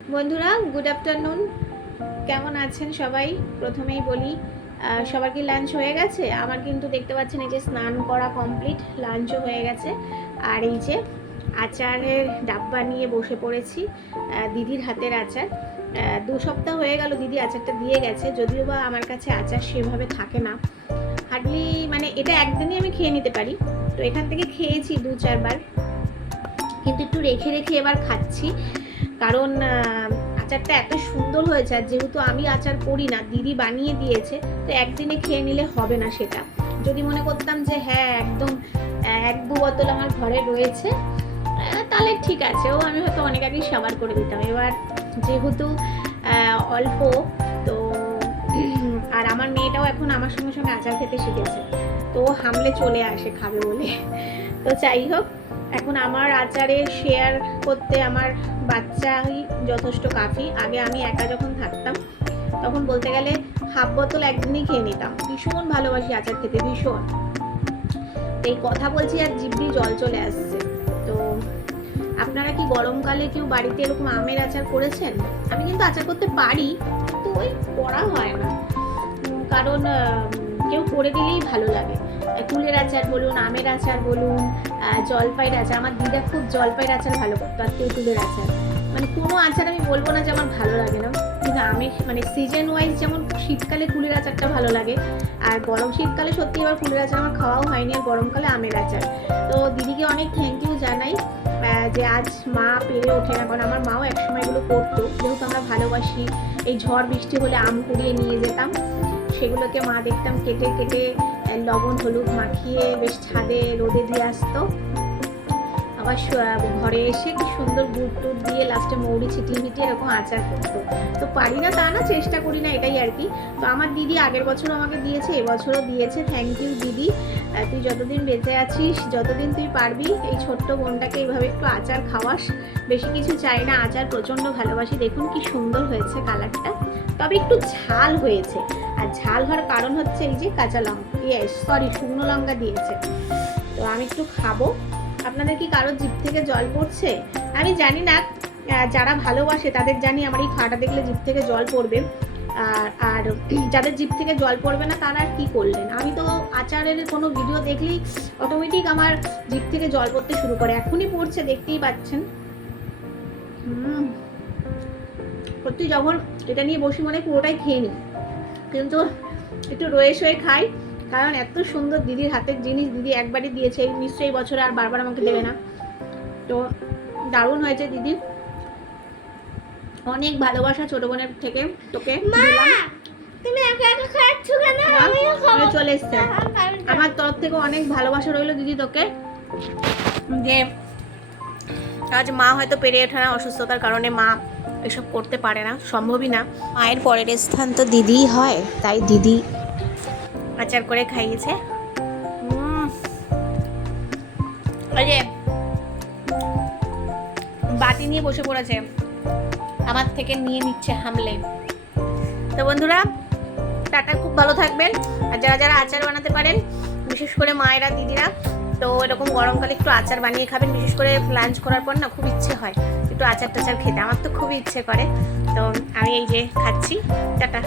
বন্ধুরা good afternoon, কেমন আছেন সবাই? প্রথমেই বলি সবার কি লাঞ্চ হয়ে গেছে? আমার কিন্তু দেখতে পাচ্ছেন এই যে স্নান করা কমপ্লিট, লাঞ্চও হয়ে গেছে। আর এই যে আচারের ডাব্বা নিয়ে বসে পড়েছি, দিদির হাতের আচার। 2 সপ্তাহ হয়ে গেল দিদি আচারটা দিয়ে গেছে, যদিও বা আমার কাছে আচার সেভাবে থাকে না, হার্ডলি মানে এটা একদিনই আমি খেয়ে নিতে পারি। তো এখান থেকে খেয়েছি 2-4 বার, কিন্তু একটু রেখে রেখে এবার খাচ্ছি, কারণ আচারটা এত সুন্দর হয়েছে। আর যেহেতু আমি আচার করি না, দিদি বানিয়ে দিয়েছে, তো একদিনে খেয়ে নিলে হবে না সেটা। যদি মনে করতাম যে হ্যাঁ একদম 1-2 বোতল আমার ঘরে রয়েছে, তাহলে ঠিক আছে, ও আমি হয়তো অনেক আগেই সাবার করে দিতাম। এবার যেহেতু অল্প, তো আর আমার মেয়েটাও এখন আমার সঙ্গে সঙ্গে আচার খেতে শিখেছে, তো হামলে চলে আসে খাবে বলে। তো যাই হোক, এখন আমার আচারে শেয়ার করতে আমার বাচ্চাই যথেষ্ট কাফি। আগে আমি একা যখন থাকতাম তখন বলতে গেলে 1/2 বোতল একদিনই খেয়ে নিতাম। ভীষণ ভালোবাসি আচার খেতে, ভীষণ। তো এই কথা বলছি আর জিভে জল চলে আসছে। তো আপনারা কি গরমকালে কেউ বাড়িতে এরকম আমের আচার করেছেন? আমি কিন্তু আচার করতে পারি, কিন্তু ওই করা হয় না, কারণ কেউ করে দিলেই ভালো লাগে। কুলের আচার বলুন, আমের আচার বলুন, জলপাইয়ের আচার। আমার দিদা খুব জলপাইয়ের আচার ভালো করতো, আর তেঁতুলের আচার। মানে কোনো আচার আমি বলবো না যে আমার ভালো লাগে না, কিন্তু আমি মানে সিজন ওয়াইজ, যেমন শীতকালে কুলের আচারটা ভালো লাগে, আর শীতকালে সত্যি এবার কুলের আচার আমার খাওয়াও হয়নি, আর গরমকালে আমের আচার। তো দিদিকে অনেক থ্যাংক ইউ জানাই যে আজ মা পেরে ওঠে না, কারণ আমার মাও একসময় এগুলো করতো। যেহেতু আমরা ভালোবাসি, এই ঝড় বৃষ্টি হলে আম কুড়িয়ে নিয়ে যেতাম, সেগুলোকে মা দেখতাম কেটে কেটে লবণ হলুদ মাখিয়ে বেশ ছাদে রোদে দিয়ে আসতো, আবার ঘরে এসে কি সুন্দর গুড় টুড় দিয়ে লাস্টে মৌরি ছিটিয়ে মিটিয়ে এরকম আচার করতো। তো পারি না তা না, চেষ্টা করি না, এটাই আর কি। তো আমার দিদি আগের বছর আমাকে দিয়েছে, এবছরও দিয়েছে। থ্যাংক ইউ দিদি, তুই যতদিন বেঁচে আছিস, যতদিন তুই পারবি, এই ছোট্ট বোনটাকে এইভাবে একটু আচার খাওয়াস। বেশি কিছু চাই না, আচার প্রচণ্ড ভালোবাসি। দেখুন কি সুন্দর হয়েছে কালারটা, তবে একটু ঝাল হয়েছে। আর ঝাল হওয়ার কারণ হচ্ছে এই যে কাঁচা লঙ্কা, শুকনো লঙ্কা দিয়েছে। তো আমি একটু খাবো। আপনাদের কি কারোর জিভ থেকে জল পড়ছে? আমি জানি না, যারা ভালোবাসে তাদের জানি আমার এই খাওয়াটা দেখলে জিভ থেকে জল পড়বে, আর যাদের জিভ থেকে জল পড়বে না তারা কি করলেন। আমি তো আচারের কোনো ভিডিও দেখলেই অটোমেটিক আমার জিভ থেকে জল পড়তে শুরু করে, এখনই পড়ছে, দেখতেই পাচ্ছেন। সত্যি যখন এটা নিয়ে বসি মনে পুরোটাই খেয়ে নিই, কিন্তু একটু রয়ে শয়ে খাই, কারণ এত সুন্দর দিদির হাতের জিনিস। দিদি একবারই দিয়েছে, নিশ্চয়ই বছরে আর বারবার আমাকে দেবে না। তো দারুণ হয়েছে দিদি, অনেক ভালোবাসা ছোট বোনের থেকে তোকে দিলাম। তুমি একা একা খাচ্ছ কেন? আমিও খাবো। চলে এসছে, আমার তরফ থেকে অনেক ভালোবাসা রইলো দিদি তোকে। যে আজ মা হয়তো পেরে ওঠে না, অসুস্থতার কারণে মা এসব করতে পারে না, সম্ভবই না। মায়ের পরের স্থান তো দিদিই হয়, তাই দিদি আচার করে খাইয়েছে। ওই যে বাটি নিয়ে বসে পড়েছে, আমার থেকে নিয়ে নিচ্ছে হামলে। তো বন্ধুরা টাটা, খুব ভালো থাকবেন। আর যারা যারা আচার বানাতে পারেন, বিশেষ করে মায়েরা দিদিরা, তো এরকম গরমকালে একটু আচার বানিয়ে খাবেন। বিশেষ করে লাঞ্চ করার পর না খুব ইচ্ছে হয় একটু আচার টাচার খেতে, আমার তো খুবই ইচ্ছে করে। তো আমি এই যে খাচ্ছি, টাটা।